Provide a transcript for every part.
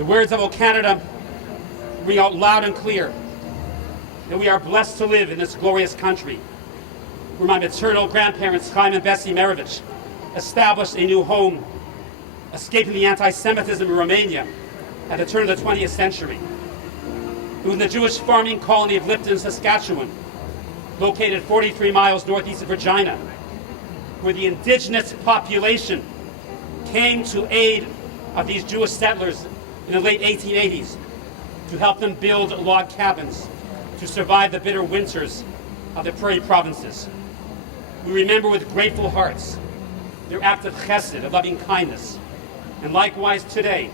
The words of O Canada ring out loud and clear that we are blessed to live in this glorious country, where my maternal grandparents, Chaim and Bessie Merovich, established a new home, escaping the anti-Semitism in Romania at the turn of the 20th century. It was in the Jewish farming colony of Lipton, Saskatchewan, located 43 miles northeast of Regina, where the indigenous population came to aid of these Jewish settlers in the late 1880s to help them build log cabins to survive the bitter winters of the prairie provinces. We remember with grateful hearts their act of chesed, of loving kindness. And likewise today,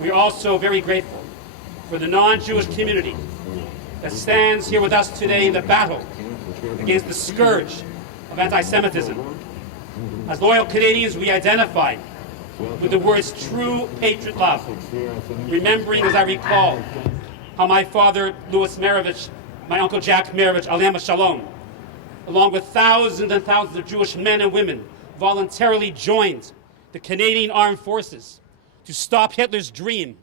we are also very grateful for the non-Jewish community that stands here with us today in the battle against the scourge of anti-Semitism. As loyal Canadians, we identify with the words true patriot love, remembering, as I recall, how my father, Louis Merovich, my uncle Jack Merovich, Alem Shalom, along with thousands and thousands of Jewish men and women, voluntarily joined the Canadian Armed Forces to stop Hitler's dream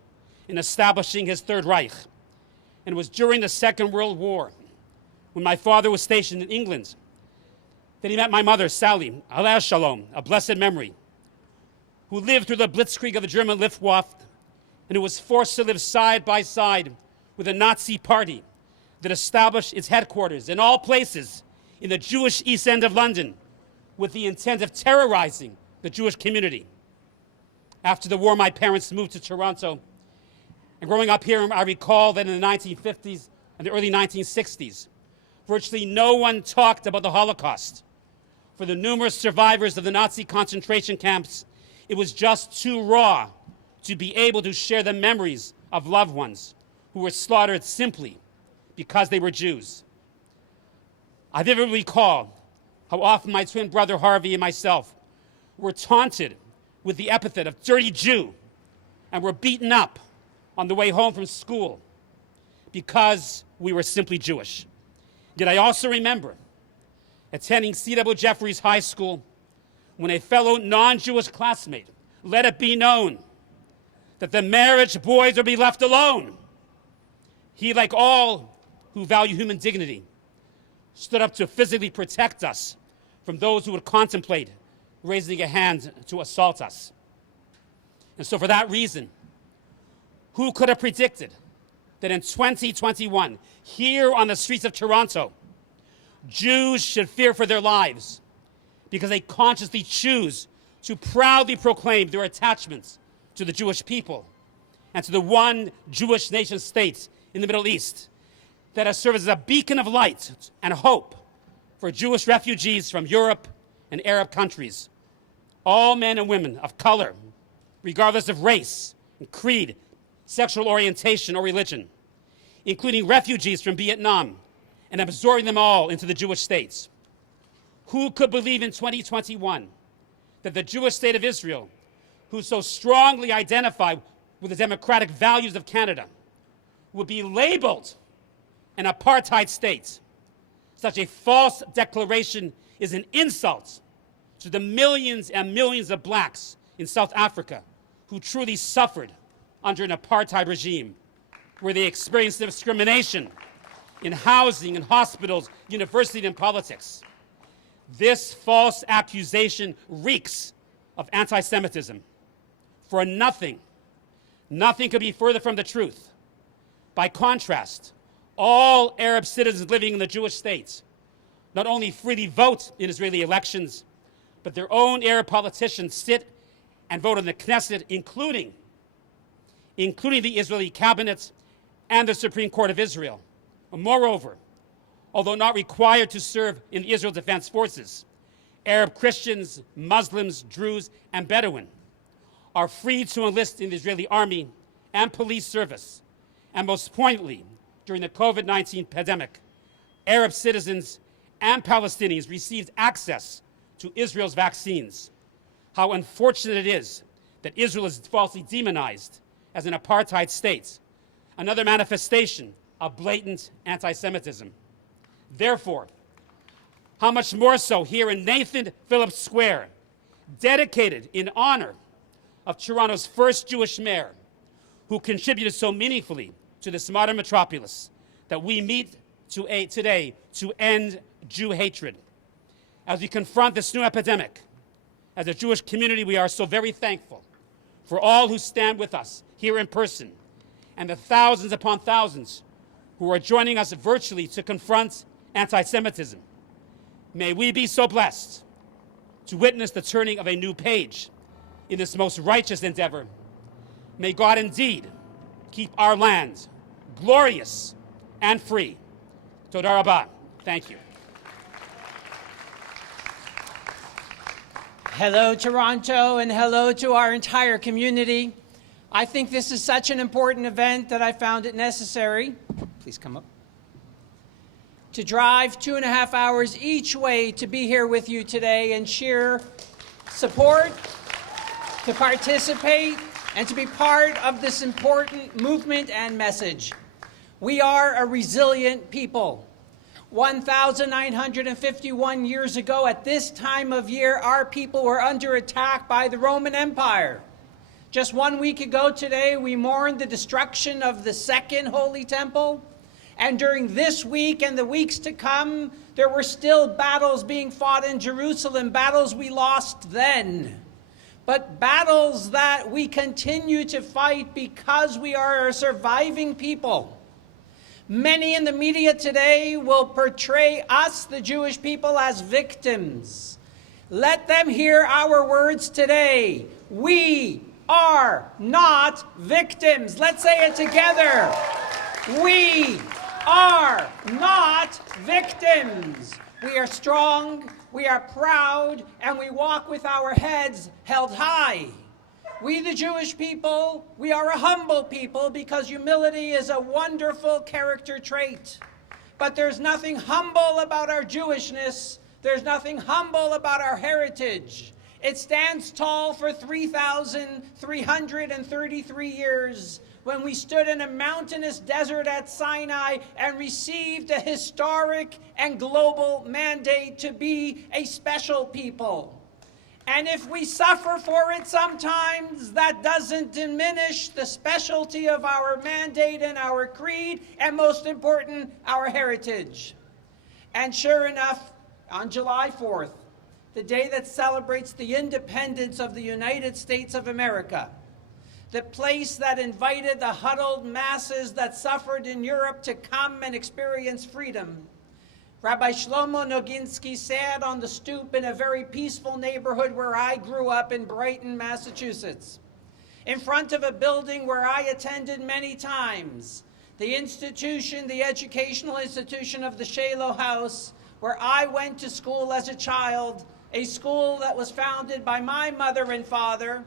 in establishing his Third Reich. And it was during the Second World War, when my father was stationed in England, that he met my mother, Sally, Aleh Shalom, a blessed memory, who lived through the blitzkrieg of the German Luftwaffe and who was forced to live side by side with a Nazi party that established its headquarters in all places in the Jewish East End of London with the intent of terrorizing the Jewish community. After the war, my parents moved to Toronto. And growing up here, I recall that in the 1950s and the early 1960s, virtually no one talked about the Holocaust. For the numerous survivors of the Nazi concentration camps, it was just too raw to be able to share the memories of loved ones who were slaughtered simply because they were Jews. I vividly recall how often my twin brother Harvey and myself were taunted with the epithet of dirty Jew and were beaten up on the way home from school because we were simply Jewish. Yet I also remember attending C.W. Jeffries High School when a fellow non-Jewish classmate let it be known that the marriage boys would be left alone. He, like all who value human dignity, stood up to physically protect us from those who would contemplate raising a hand to assault us. And so for that reason, who could have predicted that in 2021, here on the streets of Toronto, Jews should fear for their lives because they consciously choose to proudly proclaim their attachments to the Jewish people and to the one Jewish nation state in the Middle East that has served as a beacon of light and hope for Jewish refugees from Europe and Arab countries. All men and women of color, regardless of race and creed, sexual orientation or religion, including refugees from Vietnam, and absorbing them all into the Jewish states. Who could believe in 2021 that the Jewish state of Israel, who so strongly identify with the democratic values of Canada, would be labeled an apartheid state? Such a false declaration is an insult to the millions and millions of blacks in South Africa who truly suffered under an apartheid regime, where they experienced discrimination in housing, in hospitals, university, and politics. This false accusation reeks of anti-Semitism. For nothing could be further from the truth. By contrast, all Arab citizens living in the Jewish states not only freely vote in Israeli elections, but their own Arab politicians sit and vote in the Knesset, including the Israeli cabinet and the Supreme Court of Israel. Moreover, although not required to serve in the Israel Defense Forces, Arab Christians, Muslims, Druze, and Bedouin are free to enlist in the Israeli army and police service. And most poignantly, during the COVID-19 pandemic, Arab citizens and Palestinians received access to Israel's vaccines. How unfortunate it is that Israel is falsely demonized as an apartheid state, another manifestation of blatant anti-Semitism. Therefore, how much more so here in Nathan Phillips Square, dedicated in honor of Toronto's first Jewish mayor, who contributed so meaningfully to this modern metropolis that we meet today to end Jew hatred. As we confront this new epidemic, as a Jewish community, we are so very thankful for all who stand with us here in person and the thousands upon thousands who are joining us virtually to confront anti-Semitism. May we be so blessed to witness the turning of a new page in this most righteous endeavor. May God indeed keep our land glorious and free. Toda Rabah. Thank you. Hello, Toronto, and hello to our entire community. I think this is such an important event that I found it necessary, please come up, to drive 2.5 hours each way to be here with you today and share support, to participate, and to be part of this important movement and message. We are a resilient people. 1,951 years ago, at this time of year, our people were under attack by the Roman Empire. Just 1 week ago today, we mourned the destruction of the Second Holy Temple. And during this week and the weeks to come, there were still battles being fought in Jerusalem, battles we lost then, but battles that we continue to fight because we are a surviving people. Many in the media today will portray us, the Jewish people, as victims. Let them hear our words today. We are not victims. Let's say it together. We are not victims. We are strong, we are proud, and we walk with our heads held high. We, the Jewish people, we are a humble people because humility is a wonderful character trait. But there's nothing humble about our Jewishness. There's nothing humble about our heritage. It stands tall for 3,333 years when we stood in a mountainous desert at Sinai and received a historic and global mandate to be a special people. And if we suffer for it sometimes, that doesn't diminish the specialty of our mandate and our creed, and most important, our heritage. And sure enough, on July 4th, the day that celebrates the independence of the United States of America, the place that invited the huddled masses that suffered in Europe to come and experience freedom, Rabbi Shlomo Noginsky sat on the stoop in a very peaceful neighborhood where I grew up in Brighton, Massachusetts, in front of a building where I attended many times, the institution, the educational institution of the Shiloh House, where I went to school as a child, a school that was founded by my mother and father,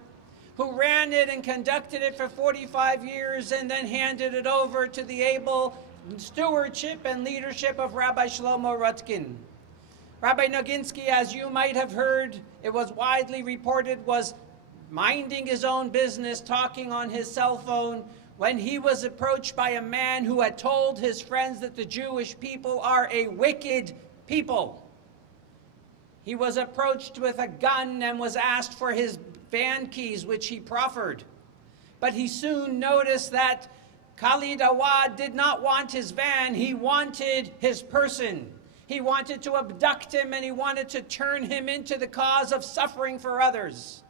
who ran it and conducted it for 45 years and then handed it over to the able stewardship and leadership of Rabbi Shlomo Rutkin. Rabbi Noginsky, as you might have heard, it was widely reported, was minding his own business, talking on his cell phone, when he was approached by a man who had told his friends that the Jewish people are a wicked people. He was approached with a gun and was asked for his van keys, which he proffered. But he soon noticed that Khalid Awad did not want his van, he wanted his person. He wanted to abduct him and he wanted to turn him into the cause of suffering for others.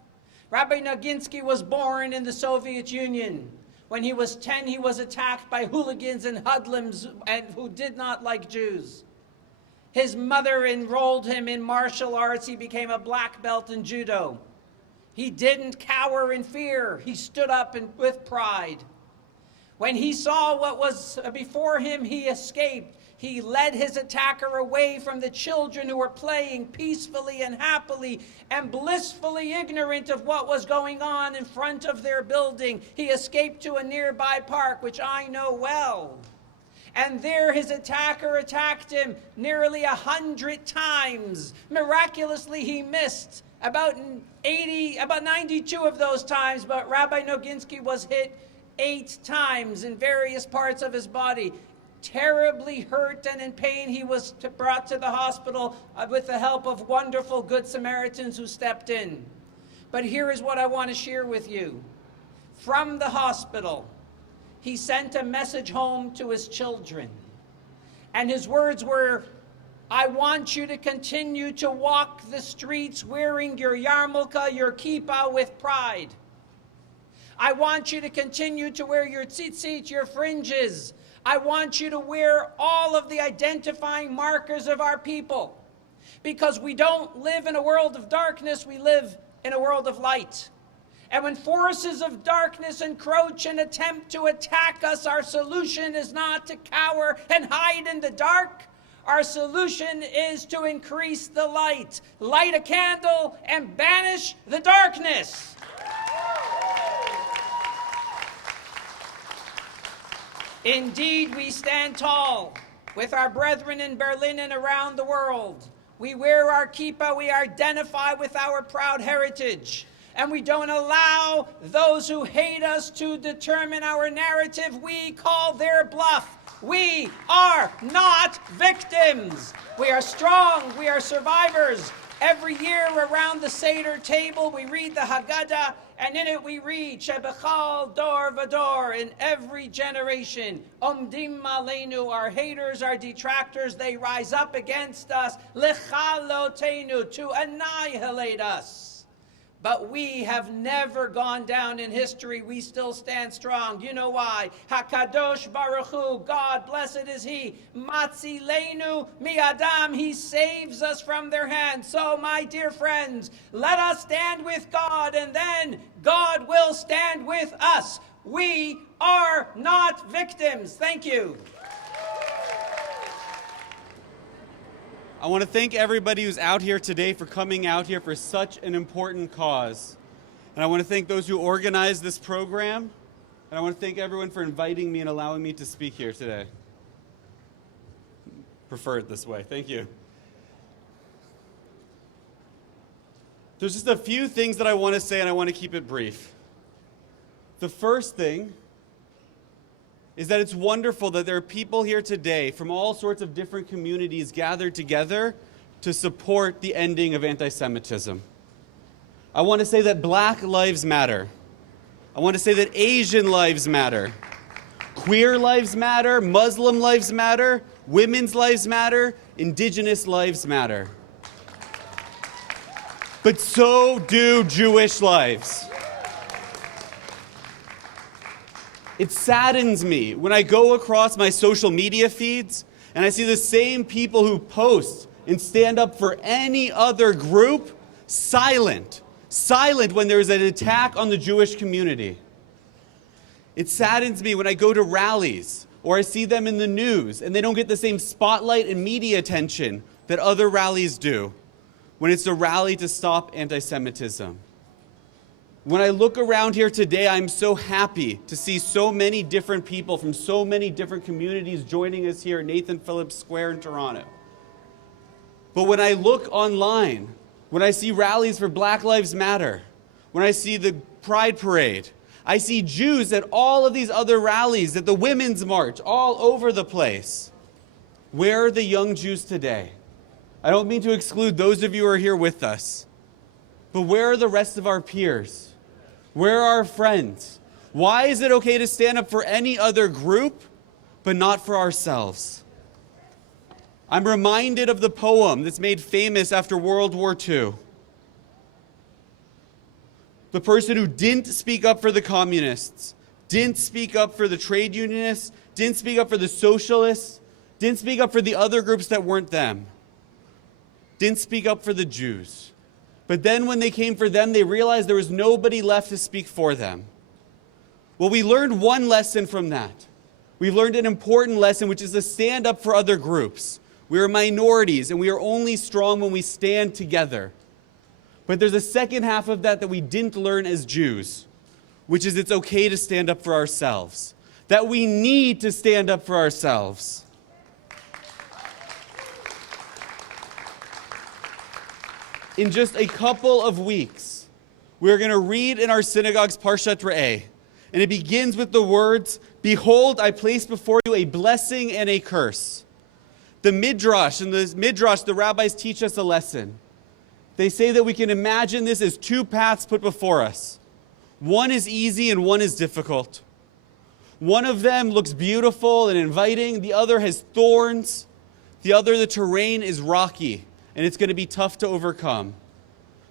Rabbi Noginsky was born in the Soviet Union. When he was 10, he was attacked by hooligans and hoodlums who did not like Jews. His mother enrolled him in martial arts. He became a black belt in judo. He didn't cower in fear. He stood up with pride. When he saw what was before him, he escaped. He led his attacker away from the children who were playing peacefully and happily and blissfully ignorant of what was going on in front of their building. He escaped to a nearby park, which I know well. And there his attacker attacked him nearly 100 times. Miraculously, he missed about 92 of those times, but Rabbi Noginsky was hit 8 times in various parts of his body. Terribly hurt and in pain, he was brought to the hospital with the help of wonderful Good Samaritans who stepped in. But here is what I want to share with you. From the hospital, he sent a message home to his children. And his words were, I want you to continue to walk the streets wearing your yarmulke, your kippah, with pride. I want you to continue to wear your tzitzit, your fringes. I want you to wear all of the identifying markers of our people. Because we don't live in a world of darkness, we live in a world of light. And when forces of darkness encroach and attempt to attack us, our solution is not to cower and hide in the dark. Our solution is to increase the light. Light a candle and banish the darkness. Indeed, we stand tall with our brethren in Berlin and around the world. We wear our kippah, we identify with our proud heritage, and we don't allow those who hate us to determine our narrative. We call their bluff. We are not victims. We are strong, we are survivors. Every year around the Seder table, we read the Haggadah, and in it we read, Shebechal dor vador, in every generation, Omdim Aleinu, our haters, our detractors, they rise up against us, Lechalotenu, to annihilate us. But we have never gone down in history. We still stand strong. You know why? HaKadosh Baruch Hu, God, blessed is He. Matzilenu mi'adam, He saves us from their hands. So, my dear friends, let us stand with God, and then God will stand with us. We are not victims. Thank you. I want to thank everybody who's out here today for coming out here for such an important cause. And I want to thank those who organized this program. And I want to thank everyone for inviting me and allowing me to speak here today. Prefer it this way. Thank you. There's just a few things that I want to say, and I want to keep it brief. The first thing is that it's wonderful that there are people here today from all sorts of different communities gathered together to support the ending of anti-Semitism. I want to say that Black lives matter. I want to say that Asian lives matter. Queer lives matter, Muslim lives matter, women's lives matter, Indigenous lives matter. But so do Jewish lives. It saddens me when I go across my social media feeds and I see the same people who post and stand up for any other group silent when there is an attack on the Jewish community. It saddens me when I go to rallies or I see them in the news and they don't get the same spotlight and media attention that other rallies do when it's a rally to stop anti-Semitism. When I look around here today, I'm so happy to see so many different people from so many different communities joining us here at Nathan Phillips Square in Toronto. But when I look online, when I see rallies for Black Lives Matter, when I see the Pride Parade, I see Jews at all of these other rallies, at the Women's March, all over the place. Where are the young Jews today? I don't mean to exclude those of you who are here with us, but where are the rest of our peers? Where are our friends? Why is it okay to stand up for any other group, but not for ourselves? I'm reminded of the poem that's made famous after World War II. The person who didn't speak up for the communists, didn't speak up for the trade unionists, didn't speak up for the socialists, didn't speak up for the other groups that weren't them, didn't speak up for the Jews. But then when they came for them, they realized there was nobody left to speak for them. Well, we learned one lesson from that. We learned an important lesson, which is to stand up for other groups. We are minorities, and we are only strong when we stand together. But there's a second half of that we didn't learn as Jews, which is it's okay to stand up for ourselves. That we need to stand up for ourselves. In just a couple of weeks, we're going to read in our synagogue's Parshat Re'eh, and it begins with the words, "Behold, I place before you a blessing and a curse." The Midrash, the rabbis teach us a lesson. They say that we can imagine this as two paths put before us. One is easy and one is difficult. One of them looks beautiful and inviting. The other has thorns. The terrain is rocky, and it's going to be tough to overcome.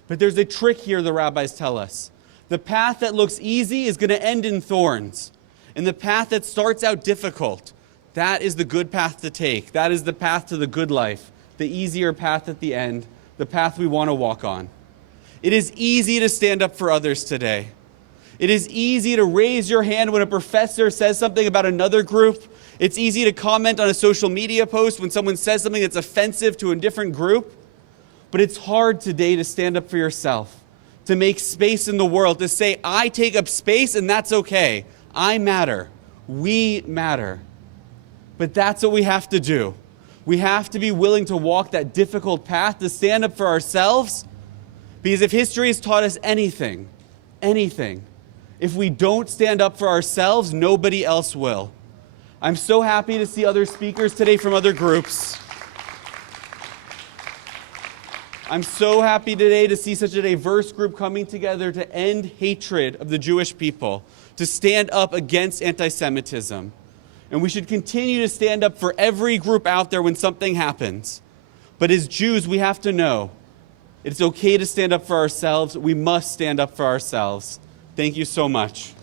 But there's a trick here, the rabbis tell us. The path that looks easy is going to end in thorns. And the path that starts out difficult, that is the good path to take. That is the path to the good life, the easier path at the end, the path we want to walk on. It is easy to stand up for others today. It is easy to raise your hand when a professor says something about another group. It's easy to comment on a social media post when someone says something that's offensive to a different group. But it's hard today to stand up for yourself, to make space in the world, to say, I take up space and that's okay. I matter. We matter. But that's what we have to do. We have to be willing to walk that difficult path, to stand up for ourselves. Because if history has taught us anything, if we don't stand up for ourselves, nobody else will. I'm so happy to see other speakers today from other groups. I'm so happy today to see such a diverse group coming together to end hatred of the Jewish people, to stand up against anti-Semitism. And we should continue to stand up for every group out there when something happens. But as Jews, we have to know it's okay to stand up for ourselves. We must stand up for ourselves. Thank you so much.